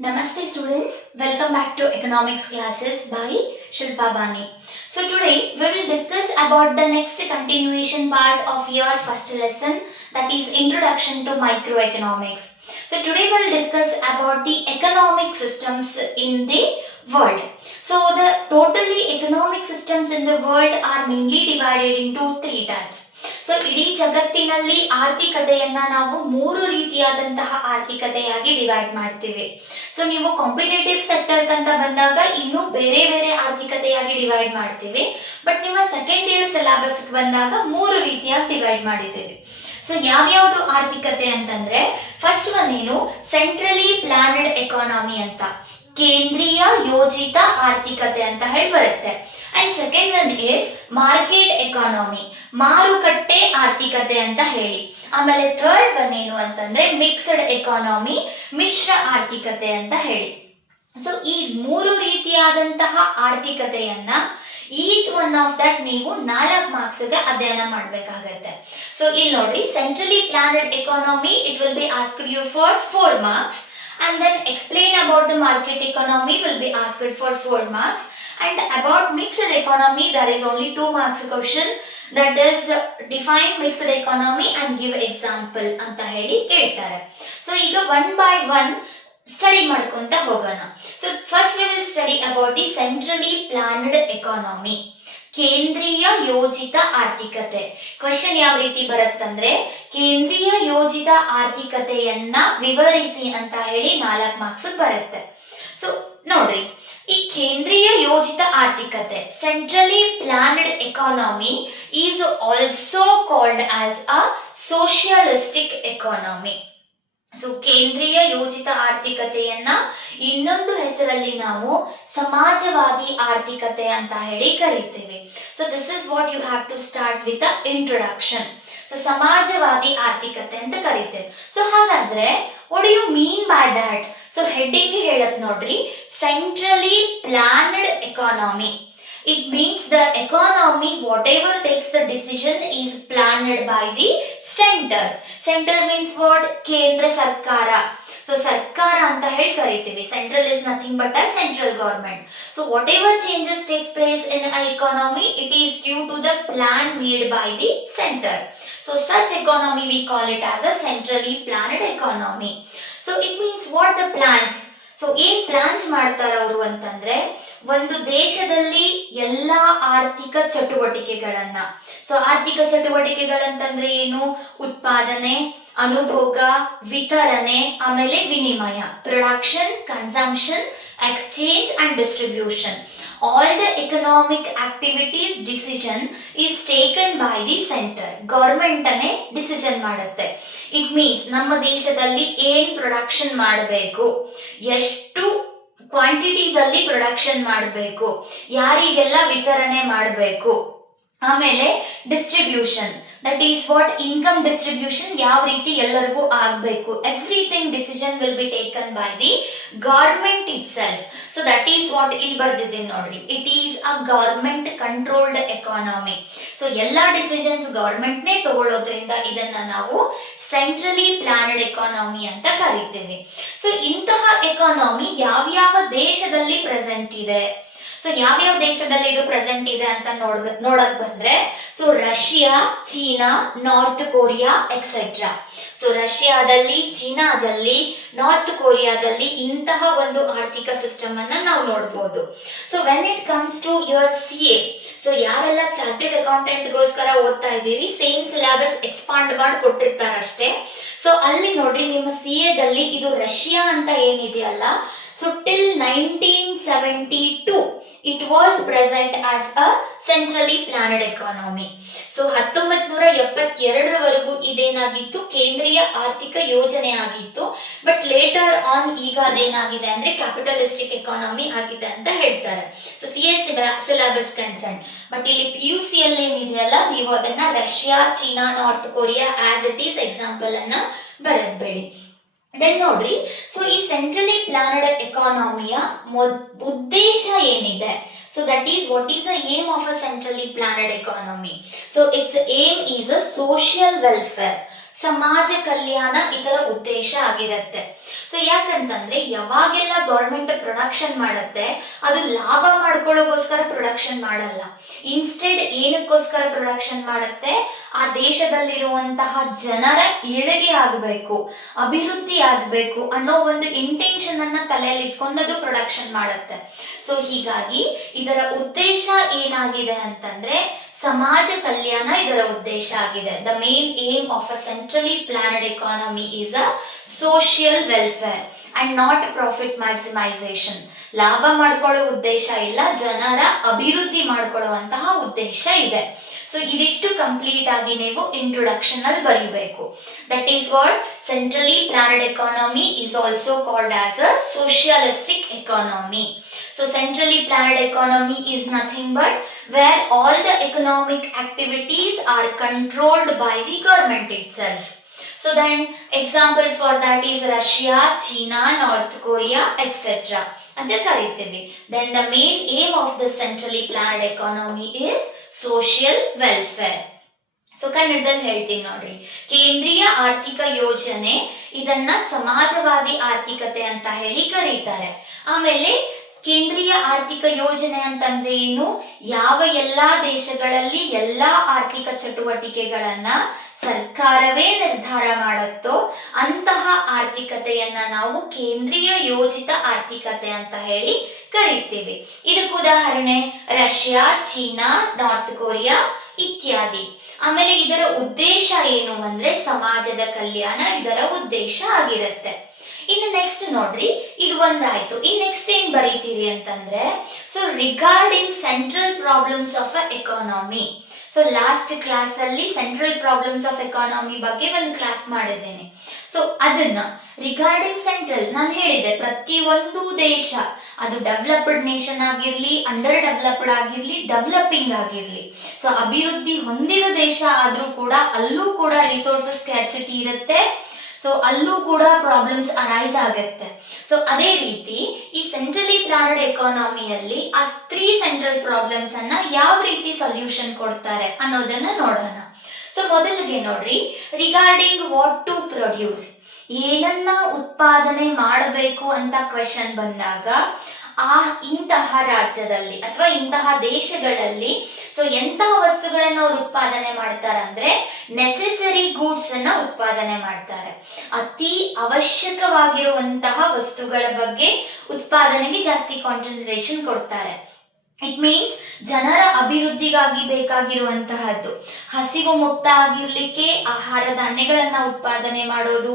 Namaste students, welcome back to economics classes by Shilpa Bani. So today we will discuss about the next continuation part of your first lesson, that is introduction to microeconomics. So today we will discuss about the economic systems in the world. So the totally economic systems in the world are mainly divided into three types. So ಇಡೀ ಜಗತ್ತಿನಲ್ಲಿ ಆರ್ಥಿಕತೆಯನ್ನ ನಾವು ಮೂರು ರೀತಿಯಾದಂತಹ ಆರ್ಥಿಕತೆಯಾಗಿ divide ಮಾಡ್ತೀವಿ. So ನೀವು competitive sector ಅಂತ ಬಂದಾಗ ಇನ್ನು ಬೇರೆ ಬೇರೆ ಆರ್ಥಿಕತೆಯಾಗಿ ಡಿವೈಡ್ ಮಾಡ್ತೀವಿ. ಬಟ್ ನಿಮ್ಮ ಸೆಕೆಂಡ್ ಇಯರ್ ಸಿಲೆಬಸ್ ಬಂದಾಗ ಮೂರು ರೀತಿಯಾಗಿ ಡಿವೈಡ್ ಮಾಡಿದ್ದೀವಿ. ಸೊ ಯಾವ್ಯಾವುದು ಆರ್ಥಿಕತೆ ಅಂತಂದ್ರೆ ಫಸ್ಟ್ ಒನ್ ಏನು ಸೆಂಟ್ರಲಿ ಪ್ಲಾನ್ಡ್ ಎಕಾನಮಿ ಅಂತ, ಕೇಂದ್ರೀಯ ಯೋಜಿತ ಆರ್ಥಿಕತೆ ಅಂತ ಹೇಳಿ ಬರುತ್ತೆ. And second one is market economy, ಮಾರುಕಟ್ಟೆ ಆರ್ಥಿಕತೆ ಅಂತ ಹೇಳಿ. ಆಮೇಲೆ ಥರ್ಡ್ ಒನ್ ಏನು ಅಂತಂದ್ರೆ ಮಿಕ್ಸ್ಡ್ ಎಕಾನಮಿ, ಮಿಶ್ರ ಆರ್ಥಿಕತೆ ಅಂತ ಹೇಳಿ. ಸೊ ಈ ಮೂರು ರೀತಿಯಾದಂತಹ ಆರ್ಥಿಕತೆಯನ್ನ ಈಚ್ ಒನ್ ಆಫ್ ದಟ್ ನೀವು 4 ಮಾರ್ಕ್ಸ್ಗೆ ಅಧ್ಯಯನ ಮಾಡಬೇಕಾಗತ್ತೆ. ಸೊ ಇಲ್ಲಿ ನೋಡ್ರಿ, centrally planned economy it will be asked you for 4 marks, and then explain about the market economy will be asked for 4 marks, and about mixed economy there is only 2 marks question, that is define mixed economy and give example ಅಂತ ಹೇಳಿ ಕೇಳ್ತಾರೆ. So ಈಗ one by one study ಮಾಡ್ಕೊಂತ ಹೋಗೋಣ. So first we will study about the centrally planned economy, ಕೇಂದ್ರೀಯ ಯೋಜಿತ ಆರ್ಥಿಕತೆ. Question ಯಾವ ರೀತಿ ಬರುತ್ತಂದ್ರೆ ಕೇಂದ್ರೀಯ ಯೋಜಿತ ಆರ್ಥಿಕತೆಯನ್ನ ವಿವರಿಸಿ ಅಂತ ಹೇಳಿ 4 ಮಾರ್ಕ್ಸ್ ಬರುತ್ತೆ. ಸೊ ನೋಡ್ರಿ, ಈ ಕೇಂದ್ರೀಯ ಯೋಜಿತ ಆರ್ಥಿಕತೆ centrally planned economy is also called as a socialistic economy. So ಕೇಂದ್ರೀಯ ಯೋಜಿತ ಆರ್ಥಿಕತೆಯನ್ನ ಇನ್ನೊಂದು ಹೆಸರಲ್ಲಿ ನಾವು ಸಮಾಜವಾದಿ ಆರ್ಥಿಕತೆ ಅಂತ ಹೇಳಿ ಕರೀತೀವಿ. So this is what you have to start with the introduction. So ಸಮಾಜವಾದಿ ಆರ್ಥಿಕತೆ ಅಂತ ಕರೀತೇವೆ. ಸೊ ಹಾಗಾದ್ರೆ what do you mean by that? So heading ಹೇಳತ್ ನೋಡ್ರಿ, centrally planned economy. It means the economy, whatever takes the decision is planned by the center. Center means what? Kendra Sarkara. So Sarkara anta heli kariತೀವಿ. Central is nothing but a central government. So whatever changes takes place in an economy, it is due to the plan made by the center. So such economy we call it as a centrally planned economy. So it means what? The plans. So ಏನ್ plants ಮಾಡ್ತಾರ ಅವರು ಅಂತಂದ್ರೆ ಒಂದು ದೇಶದಲ್ಲಿ ಎಲ್ಲಾ ಆರ್ಥಿಕ ಚಟುವಟಿಕೆಗಳನ್ನ, so ಆರ್ಥಿಕ ಚಟುವಟಿಕೆಗಳಂತಂದ್ರೆ ಏನು? ಉತ್ಪಾದನೆ, ಅನುಭೋಗ, ವಿತರಣೆ, ಆಮೇಲೆ ವಿನಿಮಯ, production, consumption, exchange and distribution. All the economic activities decision is taken by the center. Government ಅನೇ ಡಿಸಿಷನ್ ಮಾಡುತ್ತೆ. ಇಟ್ ಮೀನ್ಸ್ ನಮ್ಮ ದೇಶದಲ್ಲಿ ಏನ್ ಪ್ರೊಡಕ್ಷನ್ ಮಾಡಬೇಕು, ಎಷ್ಟು ಕ್ವಾಂಟಿಟಿದಲ್ಲಿ ಪ್ರೊಡಕ್ಷನ್ ಮಾಡಬೇಕು, ಯಾರಿಗೆಲ್ಲ ವಿತರಣೆ ಮಾಡಬೇಕು, ಆಮೇಲೆ distribution, that is what income distribution ಯಾವ ರೀತಿ ಎಲ್ಲರಿಗೂ ಆಗಬೇಕು, everything decision will be taken by the government it self. So that is what ಇಲ್ಲಿ ಬರ್ದಿದ್ದೀನಿ ನೋಡ್ರಿ, it is a government controlled economy. So ಎಲ್ಲಾ ಡಿಸಿಷನ್ಸ್ ಗವರ್ಮೆಂಟ್ನೇ ತಗೊಳ್ಳೋದ್ರಿಂದ ಇದನ್ನ ನಾವು ಸೆಂಟ್ರಲಿ ಪ್ಲಾನ್ಡ್ ಎಕಾನಮಿ ಅಂತ ಕರಿತೀವಿ. ಸೊ ಇಂತಹ ಎಕಾನಮಿ ಯಾವ್ಯಾವ ದೇಶದಲ್ಲಿ ಪ್ರೆಸೆಂಟ್ ಇದೆ? ಸೊ ಯಾವ್ಯಾವ ದೇಶದಲ್ಲಿ ಇದು ಪ್ರೆಸೆಂಟ್ ಇದೆ ಅಂತ ನೋಡಕ್ ಬಂದ್ರೆ, so Russia, China, north Korea etcetera. So ರಷ್ಯಾದಲ್ಲಿ, ಚೀನಾದಲ್ಲಿ, ನಾರ್ತ್ ಕೊರಿಯಾದಲ್ಲಿ ಇಂತಹ ಒಂದು ಆರ್ಥಿಕ ಸಿಸ್ಟಮ್ ಅನ್ನ ನಾವು ನೋಡ್ಬೋದು. So when it comes to your CA, so ಯಾರೆಲ್ಲ ಚಾರ್ಟೆಡ್ ಅಕೌಂಟೆಂಟ್ಗೋಸ್ಕರ ಓದ್ತಾ ಇದ್ದೀರಿ, ಸೇಮ್ ಸಿಲೆಬಸ್ ಎಕ್ಸ್ಪಾಂಡ್ ಮಾಡಿ ಕೊಟ್ಟಿರ್ತಾರಷ್ಟೇ. ಸೊ ಅಲ್ಲಿ ನೋಡ್ರಿ, ನಿಮ್ಮ CA ದಲ್ಲಿ ಇದು ರಷ್ಯಾ ಅಂತ ಏನಿದೆಯಲ್ಲ, so till 1972 it was present as a centrally planned economy. So 1972 ಇದೇನಾಗಿತ್ತು? ಕೇಂದ್ರೀಯ ಆರ್ಥಿಕ ಯೋಜನೆ ಆಗಿತ್ತು. ಬಟ್ ಲೇಟರ್ ಆನ್ ಈಗ ಅದೇನಾಗಿದೆ ಅಂದ್ರೆ ಕ್ಯಾಪಿಟಲಿಸ್ಟಿಕ್ ಎಕಾನಮಿ ಆಗಿದೆ ಅಂತ ಹೇಳ್ತಾರೆ. So CA syllabus concern. But ಇಲ್ಲಿ PUC ಅಲ್ಲಿ ಏನಿದೆಯಲ್ಲ, ನೀವು ಅದನ್ನ Russia, China, north Korea as it is example ಅನ್ನ ಬರೆದ್ಬೇಡಿ. ದೆನ್ ನೋಡ್ರಿ, ಸೊ ಈ ಸೆಂಟ್ರಲಿ ಪ್ಲಾನ್ಡ್ ಎಕಾನಮಿಯ ಉದ್ದೇಶ ಏನಿದೆ? So that is what is the aim of a centrally planned economy? So its aim is a social welfare. ಸಮಾಜ ಕಲ್ಯಾಣ ಇದರ ಉದ್ದೇಶ ಆಗಿರುತ್ತೆ. ಸೊ ಯಾಕಂತಂದ್ರೆ ಯಾವಾಗೆಲ್ಲ ಗೌರ್ಮೆಂಟ್ ಪ್ರೊಡಕ್ಷನ್ ಮಾಡುತ್ತೆ ಅದು ಲಾಭ ಮಾಡ್ಕೊಳ್ಳೋಗೋಸ್ಕರ ಪ್ರೊಡಕ್ಷನ್ ಮಾಡಲ್ಲ. ಇನ್ಸ್ಟೆಡ್ ಏನಕ್ಕೋಸ್ಕರ ಪ್ರೊಡಕ್ಷನ್ ಮಾಡುತ್ತೆ, ಆ ದೇಶದಲ್ಲಿರುವಂತಹ ಜನರ ಏಳಿಗೆ ಆಗಬೇಕು, ಅಭಿವೃದ್ಧಿ ಆಗಬೇಕು ಅನ್ನೋ ಒಂದು ಇಂಟೆನ್ಷನ್ ಅನ್ನ ತಲೆಯಲ್ಲಿ ಇಟ್ಕೊಂಡು ಅದು ಪ್ರೊಡಕ್ಷನ್ ಮಾಡುತ್ತೆ. ಸೊ ಹೀಗಾಗಿ ಇದರ ಉದ್ದೇಶ ಏನಾಗಿದೆ ಅಂತಂದ್ರೆ ಸಮಾಜ ಕಲ್ಯಾಣ ಇದರ ಉದ್ದೇಶ ಆಗಿದೆ. The main aim of a centrally planned economy is a social welfare and not profit maximisation. ಲಾಭ ಮಾಡ್ಕೊಳ್ಳೋ ಉದ್ದೇಶ ಇಲ್ಲ, ಜನರ ಅಭಿವೃದ್ಧಿ ಮಾಡ್ಕೊಳ್ಳುವಂತಹ ಉದ್ದೇಶ ಇದೆ. ಸೊ ಇದಿಷ್ಟು ಕಂಪ್ಲೀಟ್ ಆಗಿ ನೀವು ಇಂಟ್ರೊಡಕ್ಷನ್ ಅಲ್ಲಿ ಬರೀಬೇಕು. That is what centrally planned economy is also called as a socialistic economy. So centrally planned economy is nothing but where all the economic activities are controlled by the government itself. So then examples for that is Russia, China, North Korea, etc. ಅಂತ ಕರೀತೀವಿ. Then the main aim of the centrally planned economy is social welfare. So ಕನ್ನಡದಲ್ಲಿ ಹೇಳ್ತೀನಿ ನೋಡ್ರಿ, ಕೇಂದ್ರೀಯ ಆರ್ಥಿಕ ಯೋಜನೆ ಇದನ್ನ ಸಮಾಜವಾದಿ ಆರ್ಥಿಕತೆ ಅಂತ ಹೇಳಿ ಕರೀತಾರೆ. ಆಮೇಲೆ ಕೇಂದ್ರೀಯ ಆರ್ಥಿಕ ಯೋಜನೆ ಅಂತಂದ್ರೆ ಏನು, ಯಾವ ಎಲ್ಲಾ ದೇಶಗಳಲ್ಲಿ ಎಲ್ಲಾ ಆರ್ಥಿಕ ಚಟುವಟಿಕೆಗಳನ್ನ ಸರ್ಕಾರವೇ ನಿರ್ಧಾರ ಮಾಡುತ್ತೋ ಅಂತಹ ಆರ್ಥಿಕತೆಯನ್ನ ನಾವು ಕೇಂದ್ರೀಯ ಯೋಜಿತ ಆರ್ಥಿಕತೆ ಅಂತ ಹೇಳಿ ಕರಿತೀವಿ. ಇದಕ್ಕೆ ಉದಾಹರಣೆ ರಷ್ಯಾ, ಚೀನಾ, ನಾರ್ತ್ ಕೊರಿಯಾ ಇತ್ಯಾದಿ. ಆಮೇಲೆ ಇದರ ಉದ್ದೇಶ ಏನು ಅಂದ್ರೆ ಸಮಾಜದ ಕಲ್ಯಾಣ ಇದರ ಉದ್ದೇಶ ಆಗಿರುತ್ತೆ. ಇನ್ನು ನೆಕ್ಸ್ಟ್ ನೋಡ್ರಿ, ಇದು ಒಂದಾಯ್ತು. ಇನ್ ನೆಕ್ಸ್ಟ್ ಏನ್ ಬರೀತೀರಿ ಅಂತಂದ್ರೆ, so regarding central problems of a economy. So last class ಅಲ್ಲಿ ಸೆಂಟ್ರಲ್ ಪ್ರಾಬ್ಲಮ್ಸ್ ಆಫ್ ಎಕಾನಮಿ ಬಗ್ಗೆ ಒಂದು ಕ್ಲಾಸ್ ಮಾಡಿದ್ದೇನೆ. ಸೊ ಅದನ್ನ ರಿಗಾರ್ಡಿಂಗ್ ಸೆಂಟ್ರಲ್ ನಾನು ಹೇಳಿದೆ, ಪ್ರತಿಯೊಂದು ದೇಶ ಅದು ಡೆವಲಪ್ಡ್ ನೇಷನ್ ಆಗಿರ್ಲಿ, ಅಂಡರ್ ಡೆವಲಪ್ಡ್ ಆಗಿರ್ಲಿ, ಡೆವಲಪಿಂಗ್ ಆಗಿರ್ಲಿ, ಸೊ ಅಭಿವೃದ್ಧಿ ಹೊಂದಿದ ದೇಶ ಆದ್ರೂ ಕೂಡ ಅಲ್ಲೂ ಕೂಡ ರಿಸೋರ್ಸಸ್ ಸ್ಕ್ಯಾರ್ಸಿಟಿ ಇರುತ್ತೆ. ಸೊ ಅಲ್ಲೂ ಕೂಡ ಪ್ರಾಬ್ಲಮ್ಸ್ ಅರೈಸ್ ಆಗುತ್ತೆ. ಸೊ ಅದೇ ರೀತಿ ಈ ಸೆಂಟ್ರಲಿ ಪ್ಲಾನ್ಡ್ ಎಕಾನಮಿಯಲ್ಲಿ ಆ 3 ಸೆಂಟ್ರಲ್ ಪ್ರಾಬ್ಲಮ್ಸ್ ಅನ್ನ ಯಾವ ರೀತಿ ಸೊಲ್ಯೂಷನ್ ಕೊಡ್ತಾರೆ ಅನ್ನೋದನ್ನ ನೋಡೋಣ. ಸೊ ಮೊದಲಿಗೆ ನೋಡ್ರಿ, ರಿಗಾರ್ಡಿಂಗ್ ವಾಟ್ ಟು ಪ್ರೊಡ್ಯೂಸ್, ಏನನ್ನ ಉತ್ಪಾದನೆ ಮಾಡಬೇಕು ಅಂತ ಕ್ವೆಶನ್ ಬಂದಾಗ ಇಂತಹ ರಾಜ್ಯದಲ್ಲಿ ಅಥವಾ ಇಂತಹ ದೇಶಗಳಲ್ಲಿ ಸೊ ಎಂತಹ ವಸ್ತುಗಳನ್ನ ಅವ್ರು ಉತ್ಪಾದನೆ ಮಾಡ್ತಾರೆ ಅಂದ್ರೆ ನೆಸೆಸರಿ ಗೂಡ್ಸ್ ಅನ್ನ ಉತ್ಪಾದನೆ ಮಾಡ್ತಾರೆ. ಅತಿ ಅವಶ್ಯಕವಾಗಿರುವಂತಹ ವಸ್ತುಗಳ ಬಗ್ಗೆ ಉತ್ಪಾದನೆಗೆ ಜಾಸ್ತಿ ಕಾನ್ಸಂಟ್ರೇಷನ್ ಕೊಡ್ತಾರೆ. ಇಟ್ ಮೀನ್ಸ್ ಜನರ ಅಭಿವೃದ್ಧಿಗಾಗಿ ಬೇಕಾಗಿರುವಂತಹದ್ದು, ಹಸಿವು ಮುಕ್ತ ಆಗಿರ್ಲಿಕ್ಕೆ ಆಹಾರ ಧಾನ್ಯಗಳನ್ನ ಉತ್ಪಾದನೆ ಮಾಡೋದು,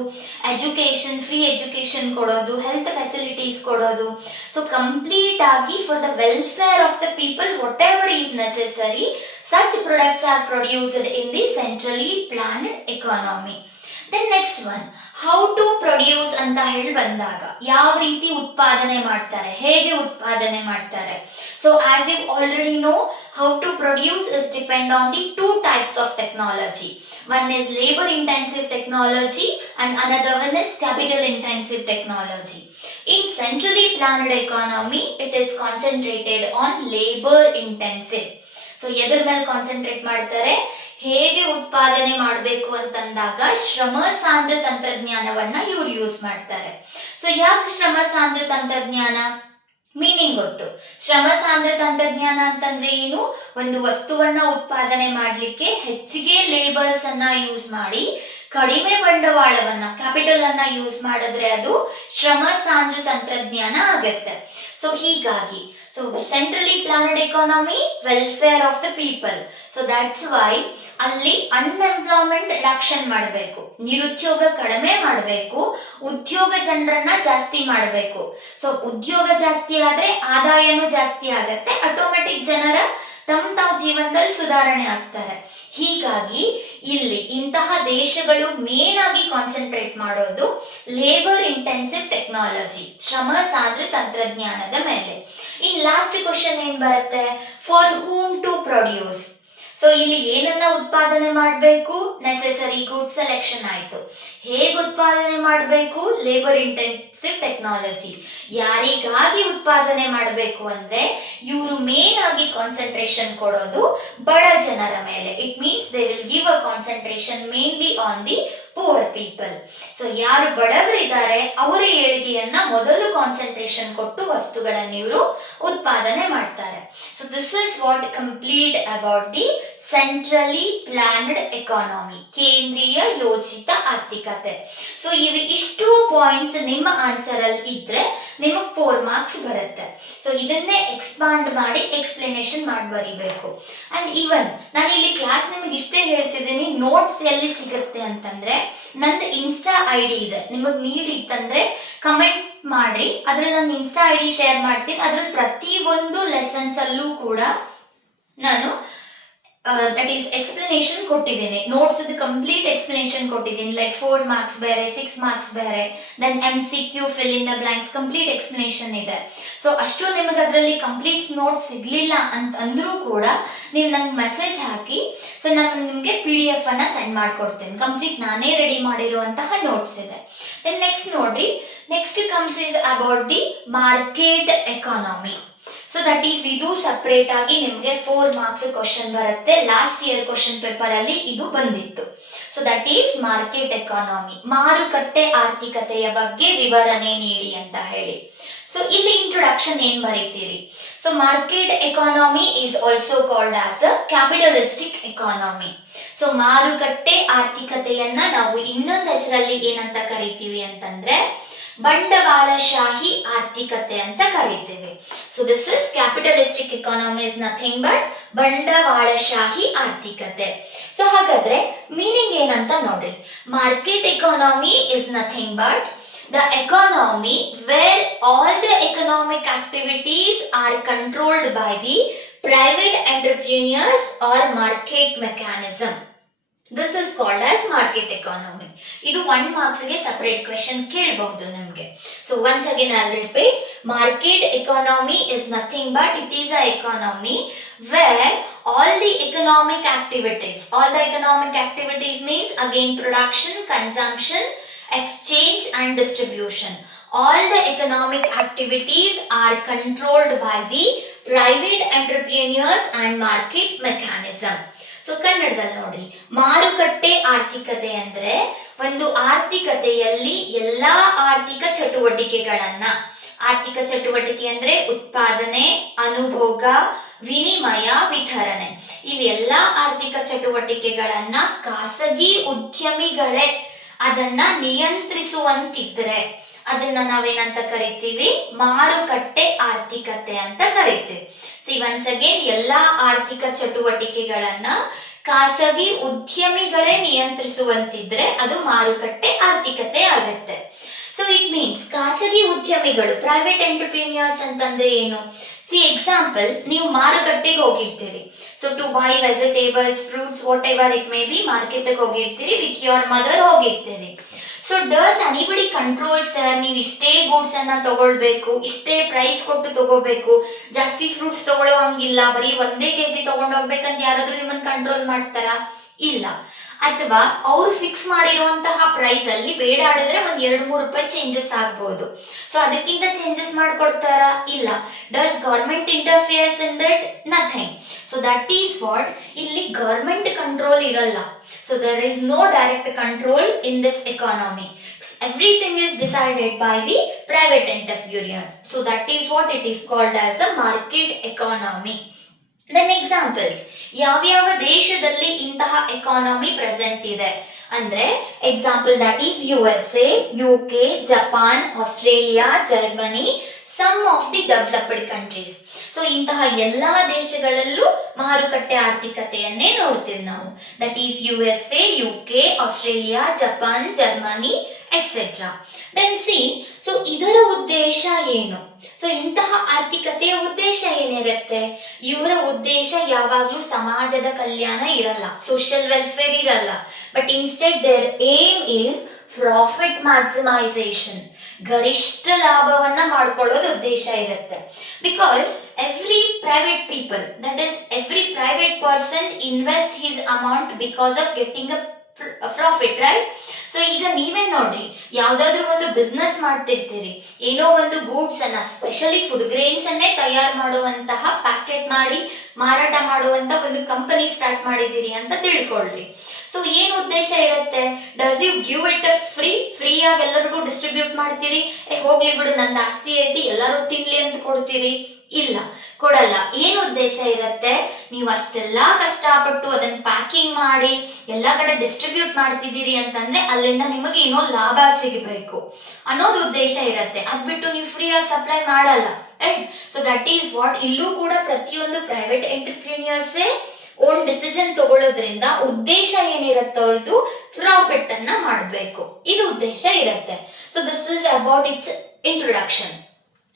ಎಜುಕೇಶನ್, ಫ್ರೀ ಎಜುಕೇಶನ್ ಕೊಡೋದು, ಹೆಲ್ತ್ ಫೆಸಿಲಿಟೀಸ್ ಕೊಡೋದು. ಸೊ ಕಂಪ್ಲೀಟ್ ಆಗಿ for the welfare of the people whatever is necessary, such products are produced in the centrally planned economy. Then next one, how to produce ಅಂತ ಹೇಳಿ ಬಂದಾಗ ಯಾವ ರೀತಿ ಉತ್ಪಾದನೆ ಮಾಡ್ತಾರೆ, ಹೇಗೆ ಉತ್ಪಾದನೆ ಮಾಡ್ತಾರೆ. So as you already know, how to produce is depend on the 2 types of technology. One is labor intensive technology and another one is capital intensive technology. In centrally planned economy, it is concentrated on labor intensive. So ಎದ್ರ ಮೇಲೆ concentrate ಮಾಡ್ತಾರೆ, ಹೇಗೆ ಉತ್ಪಾದನೆ ಮಾಡಬೇಕು ಅಂತಂದಾಗ ಶ್ರಮ ಸಾಂದ್ರ ತಂತ್ರಜ್ಞಾನವನ್ನ ಇವ್ರು ಯೂಸ್ ಮಾಡ್ತಾರೆ. ಸೊ ಯಾಕೆ ಶ್ರಮ ಸಾಂದ್ರ ತಂತ್ರಜ್ಞಾನ ಮೀನಿಂಗ್ ಗೊತ್ತು. ಶ್ರಮ ಸಾಂದ್ರ ತಂತ್ರಜ್ಞಾನ ಅಂತಂದ್ರೆ ಏನು, ಒಂದು ವಸ್ತುವನ್ನ ಉತ್ಪಾದನೆ ಮಾಡ್ಲಿಕ್ಕೆ ಹೆಚ್ಚಿಗೆ ಲೇಬರ್ಸ್ ಅನ್ನ ಯೂಸ್ ಮಾಡಿ ಕಡಿಮೆ ಬಂಡವಾಳವನ್ನ, ಕ್ಯಾಪಿಟಲ್ ಅನ್ನ ಯೂಸ್ ಮಾಡಿದ್ರೆ ಅದು ಶ್ರಮ ಸಾಂದ್ರ ತಂತ್ರಜ್ಞಾನ ಆಗತ್ತೆ. ಸೊ ಹೀಗಾಗಿ so centrally planned economy, welfare of the people. So that's why ಅಲ್ಲಿ ಅನ್ಎಂಪ್ಲಾಯ್ಮೆಂಟ್ ರಿಡಕ್ಷನ್ ಮಾಡಬೇಕು, ನಿರುದ್ಯೋಗ ಕಡಿಮೆ ಮಾಡಬೇಕು, ಉದ್ಯೋಗ ಜನರನ್ನ ಜಾಸ್ತಿ ಮಾಡಬೇಕು. ಸೊ ಉದ್ಯೋಗ ಜಾಸ್ತಿ ಆದ್ರೆ ಆದಾಯನೂ ಜಾಸ್ತಿ ಆಗತ್ತೆ, ಆಟೋಮೆಟಿಕ್ ಜನರ ತಮ್ಮ ಜೀವನದಲ್ಲಿ ಸುಧಾರಣೆ ಆಗ್ತಾರೆ. ಹೀಗಾಗಿ ಇಲ್ಲಿ ಇಂತಹ ದೇಶಗಳು ಮೇನ್ ಆಗಿ ಕಾನ್ಸಂಟ್ರೇಟ್ ಮಾಡೋದು ಲೇಬರ್ ಇಂಟೆನ್ಸಿವ್ ಟೆಕ್ನಾಲಜಿ, ಶ್ರಮ ಸಾಂದ್ರ ತಂತ್ರಜ್ಞಾನದ ಮೇಲೆ. ಇನ್ ಲಾಸ್ಟ್ ಕ್ವಶನ್ ಏನ್ ಬರುತ್ತೆ, for whom to produce. So ಇಲ್ಲಿ ಏನನ್ನ ಉತ್ಪಾದನೆ ಮಾಡಬೇಕು, ನೆಸೆಸರಿ ಗುಡ್ ಸೆಲೆಕ್ಷನ್ ಆಯ್ತು. ಹೇಗೆ ಉತ್ಪಾದನೆ ಮಾಡಬೇಕು, ಲೇಬರ್ ಇಂಟೆನ್ಸಿವ್ ಟೆಕ್ನಾಲಜಿ. ಯಾರಿಗಾಗಿ ಉತ್ಪಾದನೆ ಮಾಡಬೇಕು ಅಂದ್ರೆ ಇವರು ಮೇನ್ ಆಗಿ ಕಾನ್ಸಂಟ್ರೇಷನ್ ಕೊಡೋದು ಬಡ ಜನರ ಮೇಲೆ. It means they will give a concentration mainly on the poor people. So ಯಾರು ಬಡವರಿದ್ದಾರೆ ಅವರ ಏಳಿಗೆಯನ್ನ ಮೊದಲು ಕಾನ್ಸಂಟ್ರೇಷನ್ ಕೊಟ್ಟು ವಸ್ತುಗಳನ್ನು ಇವರು ಉತ್ಪಾದನೆ ಮಾಡ್ತಾರೆ. So this is what complete about the centrally planned economy, ಕೇಂದ್ರೀಯ ಯೋಜಿತ ಆರ್ಥಿಕತೆ. ಸೊ ಇಷ್ಟು ಪಾಯಿಂಟ್ಸ್ ನಿಮ್ಮ ಆನ್ಸರ್ ಅಲ್ಲಿ ಇದ್ರೆ ನಿಮಗೆ 4 ಮಾರ್ಕ್ಸ್ ಬರುತ್ತೆ. ಸೊ ಇದನ್ನೇ ಎಕ್ಸ್ಪಾಂಡ್ ಮಾಡಿ ಎಕ್ಸ್ಪ್ಲನೇಷನ್ ಮಾಡಿ ಬರಿಬೇಕು. ಅಂಡ್ ಈವನ್ ನಾನು ಇಲ್ಲಿ ಕ್ಲಾಸ್ ನಿಮಗೆ ಇಷ್ಟೇ ಹೇಳ್ತಿದ್ದೀನಿ, ನೋಟ್ಸ್ ಎಲ್ಲಿ ಸಿಗುತ್ತೆ ಅಂತಂದ್ರೆ ನಂದು ಇನ್ಸ್ಟಾ ID ಇದೆ, ನಿಮಗೆ ನೀಡ್ ಇತ್ತಂದ್ರೆ ಕಮೆಂಟ್ ಮಾಡಿ, ಅದ್ರಲ್ಲಿ ನನ್ನ ಇನ್ಸ್ಟಾ ID ಶೇರ್ ಮಾಡ್ತೀನಿ. ಅದ್ರಲ್ಲಿ ಪ್ರತಿ ಒಂದು ಲೆಸನ್ಸ್ ಅಲ್ಲೂ ಕೂಡ ನಾನು ದಟ್ ಈಸ್ ಎಕ್ಸ್ಪ್ಲನೇಷನ್ ಕೊಟ್ಟಿದ್ದೀನಿ, ನೋಟ್ಸ್ ಕಂಪ್ಲೀಟ್ ಎಕ್ಸ್ಪ್ಲನೇಷನ್ ಕೊಟ್ಟಿದ್ದೀನಿ. ಲೈಕ್ 4 ಮಾರ್ಕ್ಸ್ ಬೇರೆ, 6 ಮಾರ್ಕ್ಸ್ ಬೇರೆ, then MCQ fill in the blanks complete explanation ಇದೆ. ಸೊ ಅಷ್ಟು ನಿಮಗೆ ಅದರಲ್ಲಿ ಕಂಪ್ಲೀಟ್ ನೋಟ್ಸ್ ಸಿಗ್ಲಿಲ್ಲ ಅಂತ ಅಂದ್ರೂ ಕೂಡ ನೀವು ನಂಗೆ ಮೆಸೇಜ್ ಹಾಕಿ, ಸೊ ನಾನು ನಿಮಗೆ PDF ಅನ್ನ ಸೆಂಡ್ ಮಾಡ್ಕೊಡ್ತೀನಿ. ಕಂಪ್ಲೀಟ್ ನಾನೇ ರೆಡಿ ಮಾಡಿರುವಂತಹ ನೋಟ್ಸ್ ಇದೆ. ದೆನ್ ನೆಕ್ಸ್ಟ್ ನೋಡ್ರಿ, next comes is about the market economy. So that is ಇದು ಸಪ್ರೇಟ್ ಆಗಿ ನಿಮಗೆ 4 ಮಾರ್ಕ್ಸ್ ಕ್ವಶನ್ ಬರುತ್ತೆ. ಲಾಸ್ಟ್ ಇಯರ್ ಕ್ವಶನ್ ಪೇಪರ್ ಅಲ್ಲಿ ಇದು ಬಂದಿತ್ತು. So that is market economy, ಮಾರುಕಟ್ಟೆ ಆರ್ಥಿಕತೆಯ ಬಗ್ಗೆ ವಿವರಣೆ ನೀಡಿ ಅಂತ ಹೇಳಿ. ಸೊ ಇಲ್ಲಿ ಇಂಟ್ರೊಡಕ್ಷನ್ ಏನ್ ಬರೀತೀರಿ? So market economy is also called as a capitalistic economy. So ಮಾರುಕಟ್ಟೆ ಆರ್ಥಿಕತೆಯನ್ನ ನಾವು ಇನ್ನೊಂದು ಹೆಸರಲ್ಲಿ ಏನಂತ ಕರಿತೀವಿ ಅಂತಂದ್ರೆ ಬಂಡವಾಳಶಾಹಿ ಆರ್ಥಿಕತೆ ಅಂತ ಕರೀತೀವಿ. So this is capitalistic economy is nothing but ಬಂಡವಾಳಶಾಹಿ ಆರ್ಥಿಕತೆ. ಸೊ ಹಾಗಾದ್ರೆ ಮೀನಿಂಗ್ ಏನಂತ ನೋಡ್ರಿ. Market economy is nothing but the economy where all the economic activities are controlled by the private entrepreneurs or market mechanism. This is called as market economy. ಇದು 1 marks ಗೆ separate question ಕೇಳಬಹುದು ನಿಮಗೆ. So once again I'll repeat, market economy is nothing but it is a economy where all the economic activities means again production, consumption, exchange and distribution. All the economic activities are controlled by the private entrepreneurs and market mechanism. So ಕನ್ನಡದಲ್ಲಿ ನೋಡ್ರಿ, ಮಾರುಕಟ್ಟೆ ಆರ್ಥಿಕತೆ ಅಂದ್ರೆ ಒಂದು ಆರ್ಥಿಕತೆಯಲ್ಲಿ ಎಲ್ಲಾ ಆರ್ಥಿಕ ಚಟುವಟಿಕೆಗಳನ್ನ, ಆರ್ಥಿಕ ಚಟುವಟಿಕೆ ಅಂದ್ರೆ ಉತ್ಪಾದನೆ, ಅನುಭೋಗ, ವಿನಿಮಯ, ವಿತರಣೆ, ಇವೆಲ್ಲಾ ಆರ್ಥಿಕ ಚಟುವಟಿಕೆಗಳನ್ನ ಖಾಸಗಿ ಉದ್ಯಮಿಗಳೇ ಅದನ್ನ ನಿಯಂತ್ರಿಸುವಂತಿದ್ರೆ ಅದನ್ನ ನಾವೇನಂತ ಕರಿತೀವಿ? ಮಾರುಕಟ್ಟೆ ಆರ್ಥಿಕತೆ ಅಂತ ಕರಿತೀವಿ. ಸಿ ಒನ್ಸ್ ಅಗೇನ್, ಎಲ್ಲಾ ಆರ್ಥಿಕ ಚಟುವಟಿಕೆಗಳನ್ನ ಖಾಸಗಿ ಉದ್ಯಮಿಗಳೇ ನಿಯಂತ್ರಿಸುವಂತಿದ್ರೆ ಅದು ಮಾರುಕಟ್ಟೆ ಆರ್ಥಿಕತೆ ಆಗುತ್ತೆ. ಸೊ ಇಟ್ ಮೀನ್ಸ್ ಖಾಸಗಿ ಉದ್ಯಮಿಗಳು, ಪ್ರೈವೇಟ್ ಎಂಟರ್ಪ್ರಿನಿಯರ್ಸ್ ಅಂತಂದ್ರೆ ಏನು? ಸಿ ಎಕ್ಸಾಂಪಲ್, ನೀವು ಮಾರುಕಟ್ಟೆಗೆ ಹೋಗಿರ್ತೀರಿ. So to buy vegetables, fruits, whatever it may be, ಮಾರ್ಕೆಟ್ಗೆ ಹೋಗಿರ್ತೀರಿ, ವಿತ್ ಯೋರ್ ಮದರ್ ಹೋಗಿರ್ತೀರಿ. So does anybody controls there? ನೀವು ಇಷ್ಟೇ ಗೂಡ್ಸ್ ಅನ್ನ ತಗೊಳ್ಬೇಕು, ಇಷ್ಟೇ ಪ್ರೈಸ್ ಕೊಟ್ಟು ತಗೋಬೇಕು, ಜಾಸ್ತಿ ಫ್ರೂಟ್ಸ್ ತಗೊಳ್ಳೋ ಹಂಗಿಲ್ಲ, ಬರೀ 1 kg ತಗೊಂಡೋಗ್ಬೇಕಂತ ಯಾರಾದ್ರೂ ನಿಮ್ಮನ್ನ ಕಂಟ್ರೋಲ್ ಮಾಡ್ತಾರಾ? ಇಲ್ಲ. ಅಥವಾ ಅವ್ರು ಫಿಕ್ಸ್ ಮಾಡಿರುವಂತಹ ಪ್ರೈಸ್ ಅಲ್ಲಿ ಬೇಡ ಆಡಿದ್ರೆ 1-2-3 ರೂಪಾಯಿ ಚೇಂಜಸ್ ಆಗ್ಬಹುದು. ಸೊ ಅದಕ್ಕಿಂತ ಚೇಂಜಸ್ ಮಾಡ್ಕೊಡ್ತಾರಾ? ಇಲ್ಲ. Does government interferes in that? Nothing. So that is what, ಇಲ್ಲಿ ಗವರ್ಮೆಂಟ್ ಕಂಟ್ರೋಲ್ ಇರಲ್ಲ. So there is no direct control in this economy. Everything is decided by the private entrepreneurs. So that is what it is called as a market economy. Then examples, ಯಾವ್ಯಾವ ದೇಶದಲ್ಲಿ ಇಂತಹ economy present ಇದೆ ಅಂದ್ರೆ example that is USA, UK, Japan, Australia, Germany, some of the developed countries. So ಇಂತಹ ಎಲ್ಲಾ ದೇಶಗಳಲ್ಲೂ ಮಾರುಕಟ್ಟೆ ಆರ್ಥಿಕತೆಯನ್ನೇ ನೋಡ್ತೀವಿ ನಾವು. That is USA, UK, Australia, Japan, Germany etcetera. Then see, so ಇದರ ಉದ್ದೇಶ ಏನು? ಸೊ ಇಂತಹ ಆರ್ಥಿಕತೆಯ ಉದ್ದೇಶ ಏನಿರುತ್ತೆ? ಇವರ ಉದ್ದೇಶ ಯಾವಾಗ್ಲೂ ಸಮಾಜದ ಕಲ್ಯಾಣ ಇರಲ್ಲ, ಸೋಷಿಯಲ್ ವೆಲ್ಫೇರ್ ಇರಲ್ಲ, but instead their aim is profit maximisation, ಗರಿಷ್ಠ ಲಾಭವನ್ನ ಮಾಡ್ಕೊಳ್ಳೋದು ಉದ್ದೇಶ ಇರುತ್ತೆ. Because every private people, that is every private person invest his amount because of getting a profit, right? So ಈಗ ನೀವೇ ನೋಡ್ರಿ, ಯಾವ್ದಾದ್ರು ಒಂದು ಬಿಸ್ನೆಸ್ ಮಾಡ್ತಿರ್ತೀರಿ, ಏನೋ ಒಂದು ಗೂಡ್ಸ್ ಅನ್ನ, ಸ್ಪೆಷಲಿ ಫುಡ್ ಗ್ರೇನ್ಸ್ ಅನ್ನೇ ತಯಾರು ಮಾಡುವಂತಹ, ಪ್ಯಾಕೆಟ್ ಮಾಡಿ ಮಾರಾಟ ಮಾಡುವಂತ ಒಂದು ಕಂಪನಿ ಸ್ಟಾರ್ಟ್ ಮಾಡಿದ್ದೀರಿ ಅಂತ ತಿಳ್ಕೊಳ್ರಿ. ಸೊ ಏನು ಉದ್ದೇಶ ಇರುತ್ತೆ? Does you give it free ಆಗಿ ಎಲ್ಲರಿಗೂ ಡಿಸ್ಟ್ರಿಬ್ಯೂಟ್ ಮಾಡ್ತೀರಿ? ಹೋಗ್ಲಿ ಬಿಡು ನಂದು ಆಸ್ತಿ ಐತಿ ಎಲ್ಲರೂ ತಿನ್ಲಿ ಅಂತ ಕೊಡ್ತೀರಿ? ಇಲ್ಲ, ಕೊಡಲ್ಲ. ಏನು ಉದ್ದೇಶ ಇರುತ್ತೆ? ನೀವು ಅಷ್ಟೆಲ್ಲ ಕಷ್ಟಪಟ್ಟು ಅದನ್ನ ಪ್ಯಾಕಿಂಗ್ ಮಾಡಿ ಎಲ್ಲಾ ಕಡೆ ಡಿಸ್ಟ್ರಿಬ್ಯೂಟ್ ಮಾಡ್ತಿದ್ದೀರಿ ಅಂತಂದ್ರೆ ಅಲ್ಲಿಂದ ನಿಮಗೆ ಏನೋ ಲಾಭ ಸಿಗಬೇಕು ಅನ್ನೋದು ಉದ್ದೇಶ ಇರುತ್ತೆ. ಅದ್ ಬಿಟ್ಟು ನೀವು ಫ್ರೀ ಆಗಿ ಸಪ್ಲೈ ಮಾಡಲ್ಲ, right? So that is what. ಇಲ್ಲೂ ಕೂಡ ಪ್ರತಿಯೊಂದು ಪ್ರೈವೇಟ್ ಎಂಟರ್ಪ್ರಿನಿಯರ್ಸೇ ಓನ್ ಡಿಸಿಷನ್ ತಗೊಳ್ಳೋದ್ರಿಂದ ಉದ್ದೇಶ ಏನಿರುತ್ತೆ ಅವ್ರದ್ದು ಪ್ರಾಫಿಟ್ ಅನ್ನ ಮಾಡಬೇಕು, ಇದು ಉದ್ದೇಶ ಇರುತ್ತೆ. So this is about it's introduction.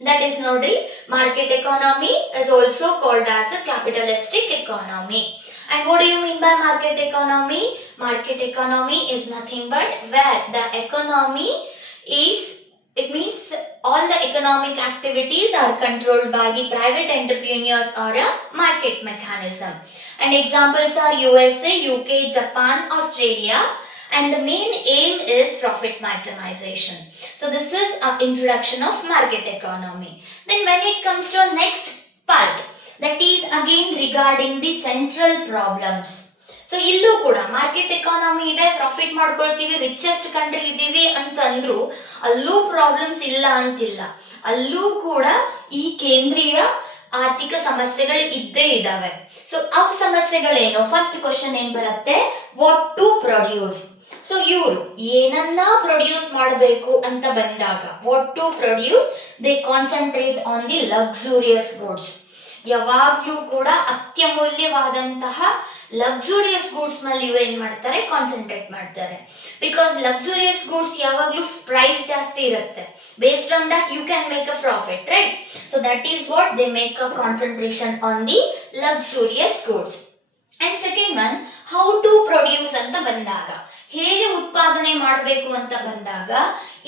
That is nodri, market economy is also called as a capitalistic economy. And what do you mean by market economy? Market economy is nothing but where the economy is, it means all the economic activities are controlled by the private entrepreneurs or a market mechanism. And examples are USA, UK, Japan, Australia. And the main aim is profit maximization. So this is an introduction of market economy. Then when it comes to next part, that is again regarding the central problems. So ಇಲ್ಲೂ ಕೂಡ market economy ಇದೆ, profit ಮಾಡ್ಕೊಳ್ತೀವಿ, richest country ಇದ್ದೀವಿ ಅಂತಂದ್ರು ಅಲ್ಲೂ problems ಇಲ್ಲ ಅಂತಿಲ್ಲ. ಅಲ್ಲೂ ಕೂಡ ಈ ಕೇಂದ್ರೀಯ ಆರ್ಥಿಕ ಸಮಸ್ಯೆಗಳು ಇದ್ದೇ ಇದಾವೆ. ಸೊ ಅವು ಸಮಸ್ಯೆಗಳೇನು? ಫಸ್ಟ್ ಕ್ವಶನ್ ಏನ್ ಬರುತ್ತೆ? What to produce. ಸೊ ಇವರು ಏನನ್ನ ಪ್ರೊಡ್ಯೂಸ್ ಮಾಡಬೇಕು ಅಂತ ಬಂದಾಗ, what to produce, they concentrate on the luxurious goods. ಯಾವಾಗ್ಲೂ ಕೂಡ ಅತ್ಯಮೂಲ್ಯವಾದಂತಹ ಲಕ್ಸುರಿಯಸ್ ಗೂಡ್ಸ್ ಮೇಲೆ ಇವ್ರು ಏನ್ ಮಾಡ್ತಾರೆ? ಕಾನ್ಸಂಟ್ರೇಟ್ ಮಾಡ್ತಾರೆ. ಬಿಕಾಸ್ ಲಕ್ಸುರಿಯಸ್ ಗೂಡ್ಸ್ ಯಾವಾಗ್ಲೂ ಪ್ರೈಸ್ ಜಾಸ್ತಿ ಇರುತ್ತೆ. Based on that you can make a profit, right? So that is what they make a concentration on the luxurious goods. And second one, how to produce ಅಂತ ಬಂದಾಗ, ಹೇಗೆ ಉತ್ಪಾದನೆ ಮಾಡಬೇಕು ಅಂತ ಬಂದಾಗ,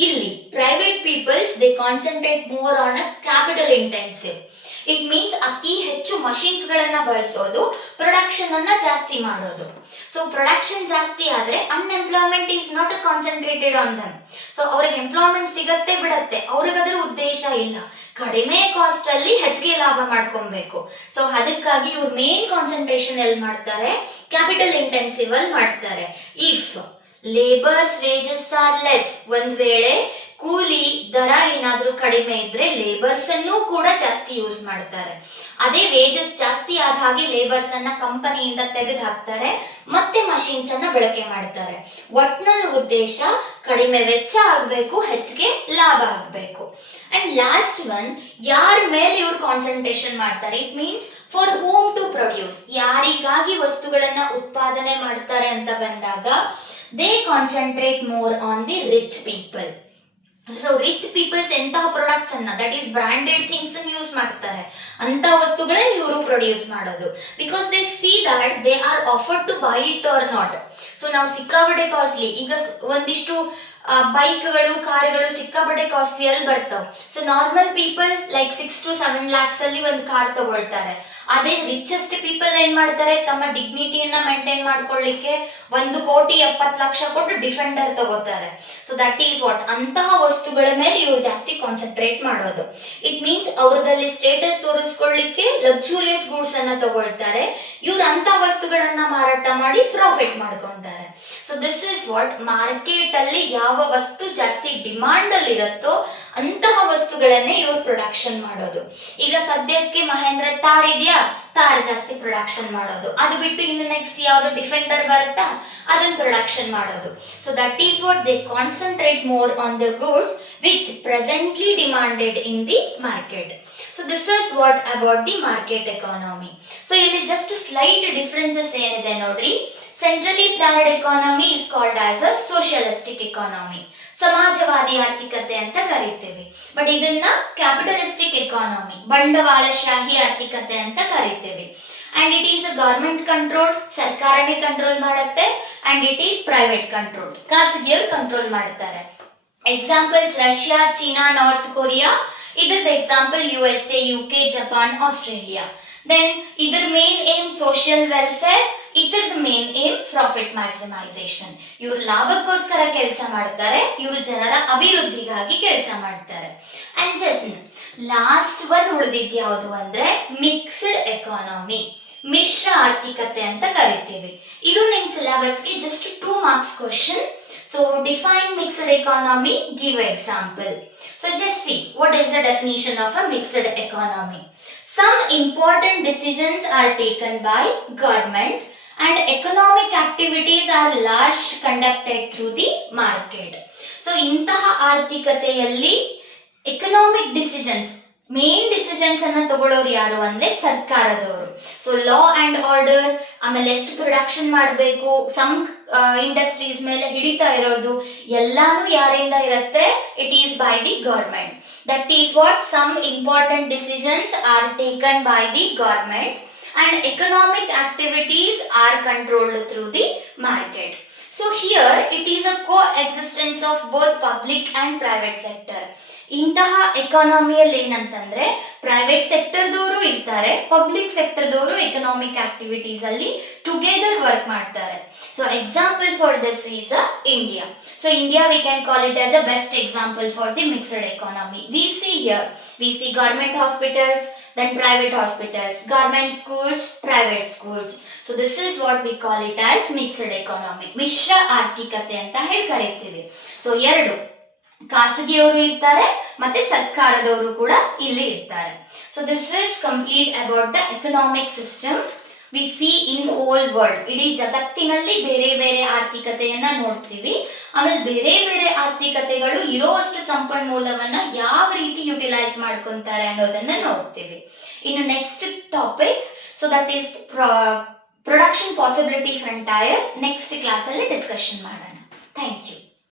ಇಲ್ಲಿ private peoples they concentrate more on a capital intensive. It means ಅತಿ ಹೆಚ್ಚು ಮಷಿನ್ಸ್ ಗಳನ್ನ ಬಳಸೋದು, ಪ್ರೊಡಕ್ಷನ್ ಅನ್ನ ಜಾಸ್ತಿ ಮಾಡೋದು. ಸೊ ಪ್ರೊಡಕ್ಷನ್ ಜಾಸ್ತಿ ಆದ್ರೆ unemployment is not concentrated on dum. So ಅವ್ರಿಗೆ ಎಂಪ್ಲಾಯ್ಮೆಂಟ್ ಸಿಗತ್ತೆ ಬಿಡತ್ತೆ, ಅವ್ರಿಗೆ ಅದ್ರ ಉದ್ದೇಶ ಇಲ್ಲ. ಕಡಿಮೆ ಕಾಸ್ಟ್ ಅಲ್ಲಿ ಹೆಚ್ಚಿಗೆ ಲಾಭ ಮಾಡ್ಕೊಬೇಕು. ಸೊ ಅದಕ್ಕಾಗಿ ಇವ್ರು ಮೇನ್ ಕಾನ್ಸಂಟ್ರೇಷನ್ ಎಲ್ಲಿ ಮಾಡ್ತಾರೆ? ಕ್ಯಾಪಿಟಲ್ ಇಂಟೆನ್ಸಿವ್ ಅಲ್ಲಿ ಮಾಡ್ತಾರೆ. If labours wages are less, ಒಂದ್ ವೇಳೆ ಕೂಲಿ ದರ ಏನಾದ್ರೂ ಕಡಿಮೆ ಇದ್ರೆ ಲೇಬರ್ಸ್ ಅನ್ನು ಕೂಡ ಜಾಸ್ತಿ ಯೂಸ್ ಮಾಡ್ತಾರೆ. ಅದೇ ವೇಜಸ್ ಜಾಸ್ತಿ ಆದ ಹಾಗೆ ಲೇಬರ್ಸ್ ಅನ್ನ ಕಂಪನಿಯಿಂದ ತೆಗೆದು ಹಾಕ್ತಾರೆ, ಮತ್ತೆ ಮಷೀನ್ಸ್ ಅನ್ನ ಬಳಕೆ ಮಾಡ್ತಾರೆ. ಒಟ್ನಲ್ಲಿ ಉದ್ದೇಶ ಕಡಿಮೆ ವೆಚ್ಚ ಆಗ್ಬೇಕು, ಹೆಚ್ಚಿಗೆ ಲಾಭ ಆಗ್ಬೇಕು. ಅಂಡ್ ಲಾಸ್ಟ್ ಒನ್, ಯಾರ ಮೇಲೆ ಇವ್ರು ಕಾನ್ಸಂಟ್ರೇಷನ್ ಮಾಡ್ತಾರೆ? It means for home to produce, ಯಾರಿಗಾಗಿ ವಸ್ತುಗಳನ್ನ ಉತ್ಪಾದನೆ ಮಾಡ್ತಾರೆ ಅಂತ ಬಂದಾಗ they concentrate more on the rich people. So rich peoples ಎಂತಹ ಪ್ರಾಡಕ್ಟ್ಸ್ ಅನ್ನ, that is branded things use ಮಾಡ್ತಾರೆ, ಅಂತ ವಸ್ತುಗಳನ್ನ ಇವರು ಪ್ರೊಡ್ಯೂಸ್ ಮಾಡೋದು. Because they see that they are afforded to buy it or not. So ನಾವು ಸಿಕ್ಕಾಪಟ್ಟೆ ಕಾಸ್ಟ್ಲಿ, ಈಗ ಒಂದಿಷ್ಟು ಬೈಕ್ಗಳು, ಕಾರುಗಳು ಸಿಕ್ಕಾಪಟ್ಟೆ ಕಾಸ್ಟ್ಲಿ ಅಲ್ಲಿ ಬರ್ತಾವ. So normal people like 6 to 7 lakhs ಅಲ್ಲಿ ಒಂದು ಕಾರ್ ತಗೊಳ್ತಾರೆ. ಅದೇ ರಿಚೆಸ್ಟ್ ಪೀಪಲ್ ಏನ್ ಮಾಡ್ತಾರೆ? ತಮ್ಮ ಡಿಗ್ನಿಟಿಯನ್ನ ಮೇಂಟೈನ್ ಮಾಡ್ಕೊಳ್ಳಿಕ್ಕೆ 1,70,00,000 ಕೊಟ್ಟು ಡಿಫೆಂಡರ್ ತಗೋತಾರೆ. ಸೊ ದಟ್ ಈಸ್ ವಾಟ್, ಅಂತಹ ವಸ್ತುಗಳ ಮೇಲೆ ಇವ್ರು ಜಾಸ್ತಿ ಕಾನ್ಸಂಟ್ರೇಟ್ ಮಾಡೋದು. ಇಟ್ ಮೀನ್ಸ್ ಅವ್ರದಲ್ಲಿ ಸ್ಟೇಟಸ್ ತೋರಿಸ್ಕೊಳ್ಳಿಕ್ಕೆ ಲಕ್ಸುರಿಯಸ್ ಗೂಡ್ಸ್ ಅನ್ನ ತಗೊಳ್ತಾರೆ, ಇವ್ರು ಅಂತ ವಸ್ತುಗಳನ್ನ ಮಾರಾಟ ಮಾಡಿ ಪ್ರಾಫಿಟ್ ಮಾಡ್ಕೊಂತಾರೆ. So this is what, market ಅಲ್ಲಿ ಯಾವ ವಸ್ತು ಜಾಸ್ತಿ ಡಿಮಾಂಡ್ ಅಲ್ಲಿ ಇರುತ್ತೋ ಅಂತಹ ವಸ್ತುಗಳನ್ನೇ ಇವ್ರು ಪ್ರೊಡಕ್ಷನ್ ಮಾಡೋದು. ಈಗ ಸದ್ಯಕ್ಕೆ ಮಹೇಂದ್ರ ತಾರ್ ಇದೆಯಾ, ತಾರ್ ಜಾಸ್ತಿ ಪ್ರೊಡಕ್ಷನ್ ಮಾಡೋದು. ಅದು ಬಿಟ್ಟು ಇನ್ನು ನೆಕ್ಸ್ಟ್ ಯಾವ್ದು ಡಿಫೆಂಡರ್ ಬರುತ್ತಾ, ಅದನ್ನ ಪ್ರೊಡಕ್ಷನ್ ಮಾಡೋದು. So that is what they concentrate more on the goods which presently demanded in the market. So this is what about the market economy. So ಇಲ್ಲಿ ಜಸ್ಟ್ ಸ್ಲೈಟ್ ಡಿಫರೆನ್ಸಸ್ ಏನಿದೆ ನೋಡ್ರಿ. Centrally planned economy is called as a socialistic economy, ಸಮಾಜವಾದಿ ಆರ್ಥಿಕತೆ ಅಂತ ಕರಿತೀವಿ. But ಇದನ್ನ capitalistic economy, ಬಂಡವಾಳಶಾಹಿ ಆರ್ಥಿಕತೆ ಅಂತ ಕರಿತೀವಿ. And it is a government control, ಸರ್ಕಾರನೇ ಕಂಟ್ರೋಲ್ ಮಾಡುತ್ತೆ. And it is private control, ಖಾಸಗಿಯವರು ಕಂಟ್ರೋಲ್ ಮಾಡ್ತಾರೆ. Examples Russia, China, north Korea. ಇದ್ರದ್ದು example USA, UK, Japan, Australia. Then ಇದ್ರ ಮೇನ್ ಏಮ್ ಸೋಷಿಯಲ್ ವೆಲ್ಫೇರ್, ಇದ್ರದ್ದು ಮೇನ್ ಏಮ್ ಪ್ರಾಫಿಟ್ ಮ್ಯಾಕ್ಸಿಮೈಸೇಷನ್. ಇವ್ರು ಲಾಭಕ್ಕೋಸ್ಕರ ಕೆಲಸ ಮಾಡ್ತಾರೆ, ಇವರು ಜನರ ಅಭಿವೃದ್ಧಿಗಾಗಿ ಕೆಲಸ ಮಾಡ್ತಾರೆ. ಅಂಡ್ ಜಸ್ಟ್ ಲಾಸ್ಟ್ ಒನ್ ಉಳಿದಿದ್ದು ಯಾವುದು ಅಂದ್ರೆ ಮಿಕ್ಸ್ಡ್ ಎಕಾನಮಿ. ಮಿಶ್ರ ಆರ್ಥಿಕತೆ ಅಂತ ಕರಿತೀವಿ. ಇದು ನಿಮ್ಮ ಸಿಲೆಬಸ್ಗೆ just 2 marks question. So define mixed economy, give example. So just see what is the definition of a mixed economy. Some important decisions are taken by government and economic activities are largely conducted through the market. So ಇಂತಹ ಆರ್ಥಿಕತೆಯಲ್ಲಿ economic decisions, main decisions ಅನ್ನ ತಗೊಳ್ಳೋರು ಯಾರು ಅಂದ್ರೆ ಸರ್ಕಾರದವರು. So law and order, ಆಮೇಲೆ ಎಷ್ಟು production ಮಾಡಬೇಕು, some industries ಮೇಲೆ ಹಿಡಿತಾ ಇರೋದು ಎಲ್ಲಾನು ಯಾರಿಂದ ಇರುತ್ತೆ? It is by the government. That is what some important decisions are taken by the government and economic activities are controlled through the market. So here it is a coexistence of both public and private sector. ಇಂತಹ ಎಕಾನಮಿಯಲ್ಲಿ ಏನಂತಂದ್ರೆ private ಸೆಕ್ಟರ್ದವರು ಇರ್ತಾರೆ, public ಸೆಕ್ಟರ್ದವರು economic activities ಅಲ್ಲಿ together work ಮಾಡ್ತಾರೆ. So example for this is India. So India we can call it as a best example for the mixed economy. We see government hospitals, then private hospitals, government schools, private schools. So this is what we call it as mixed economy. ಮಿಶ್ರ ಆರ್ಥಿಕತೆ ಅಂತ ಹೇಳಿ ಕರೀತೀವಿ. So ಎರಡು ಖಾಸಗಿಯವರು ಇರ್ತಾರೆ ಮತ್ತೆ ಸರ್ಕಾರದವರು ಕೂಡ ಇಲ್ಲಿ ಇರ್ತಾರೆ. So this is complete about the economic system we see in whole world. ಇಡೀ ಜಗತ್ತಿನಲ್ಲಿ ಬೇರೆ ಬೇರೆ ಆರ್ಥಿಕತೆಯನ್ನ ನೋಡ್ತೀವಿ. ಆಮೇಲೆ ಬೇರೆ ಬೇರೆ ಆರ್ಥಿಕತೆಗಳು ಇರೋಷ್ಟು ಸಂಪನ್ಮೂಲವನ್ನ ಯಾವ ರೀತಿ ಯುಟಿಲೈಸ್ ಮಾಡ್ಕೊಂತಾರೆ ಅನ್ನೋದನ್ನ ನೋಡ್ತೀವಿ. ಇನ್ನು next topic, so that is production possibility frontier, next ಕ್ಲಾಸಲ್ಲಿ ಡಿಸ್ಕಷನ್ ಮಾಡೋಣ. Thank you.